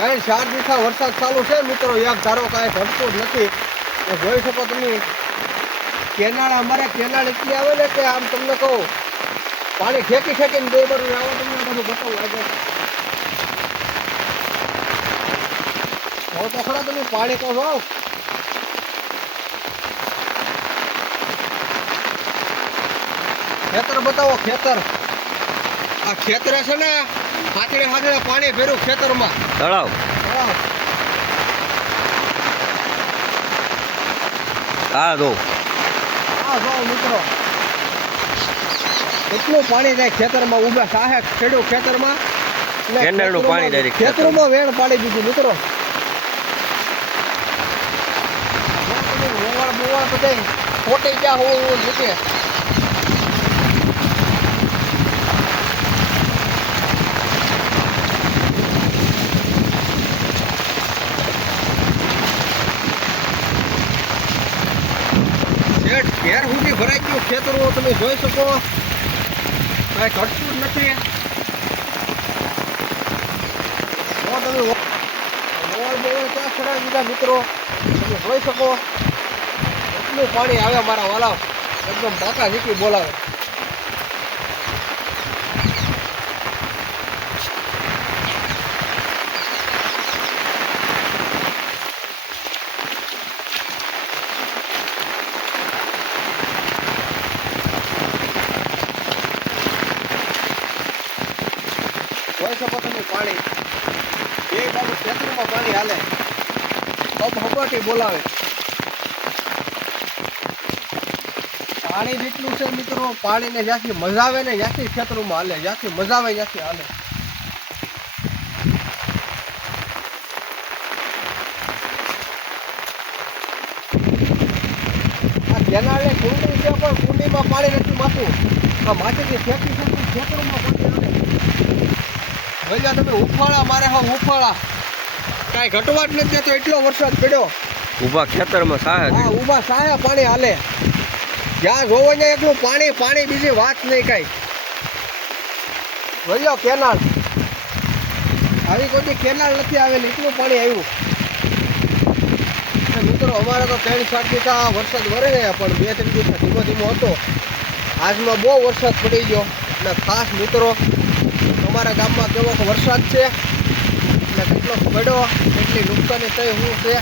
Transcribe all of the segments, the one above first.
3-4 દિવસથી વરસાદ ચાલુ છે મિત્રો, એક ધારો કાંઈ ઘટતું જ નથી. જોઈ શકો તમે કેનાળ, અમારે કેનાળ એટલી આવે ને કે આમ તમને કહું પાણી ઠેકી ઠેકીને બે બાજુ આવો તમને બધું બતાવું લાગે. તો ખરા તમે પાણી કહો છો. ખેતર બતાવો, ખેતર. આ ખેતર છે ને હાથડે હાથડે પાણી ભર્યું ખેતરમાં. તળાવ આ જો મિત્રો એટલું પાણી જાય ખેતરમાં. ઉભા સાહે ખેડૂ ખેતરમાં કેનાલનું પાણી જાય ખેતરમાં વેણ પાડી દીધું મિત્રો. મોવાળ બોવાળ બધા ખોટી ગયા હોવું મૂકે. ઘેર સુધી ભરાઈ ગયું ખેતરો, તમે જોઈ શકો કાંઈ ઘટતું જ નથી. તમે મોવાળ બોવાળ ક્યાં ચડાવી દીધા મિત્રો, તમે જોઈ શકો એટલું પાણી આવે મારા વાલા, એકદમ ટાંકા ઝીકી બોલાવે. જોઈ શકો તમે પાણી બે બાજુ ખેતરમાં પાણી હાલે, કપ હપાટી બોલાવે. પાણી જેટલું છે મિત્રો, પાણીને જ્યાંથી મજા આવે ને જ્યાંથી ખેતરોમાં હાલે, જ્યાંથી મજા આવે ત્યાંથી હાલે. આ કેનાળે કુંડી છે પણ કુંડીમાં પાણી નથી માથું. આ માથેથી ફેંકી ફેંકી ખેતરોમાં પાણી હાલે. ભૈયા તમે ઉફાળા મારે હા ઉફાળા, કાંઈ ઘટવા જ નથી તો એટલો વરસાદ પડ્યો. ઊભા ખેતરમાં સાહે, હા ઊભા સાહે પાણી હાલે. જ્યાં જોવો ને એટલું પાણી પાણી, બીજી વાત નહીં કાંઈ. ભૈયા કેનાલ આવી કોઈ કેનાલ નથી આવેલી, એટલું પાણી આવ્યું. મિત્રો અમારે તો 3-4 દિવસ વરસાદ વરે છે, પણ 2-3 દિવસ ધીમો ધીમો હતો. આજમાં બહુ વરસાદ પડી ગયો. એટલે ખાસ મિત્રો અમારા ગામમાં કેવો વરસાદ છે એટલે કેટલો પડ્યો, કેટલી નુકસાની થઈ શું છે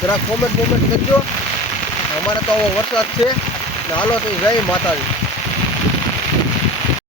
જરા કોમેન્ટ કરજો. અમારે તો આવો વરસાદ છે. હાલો તો જય માતાજી.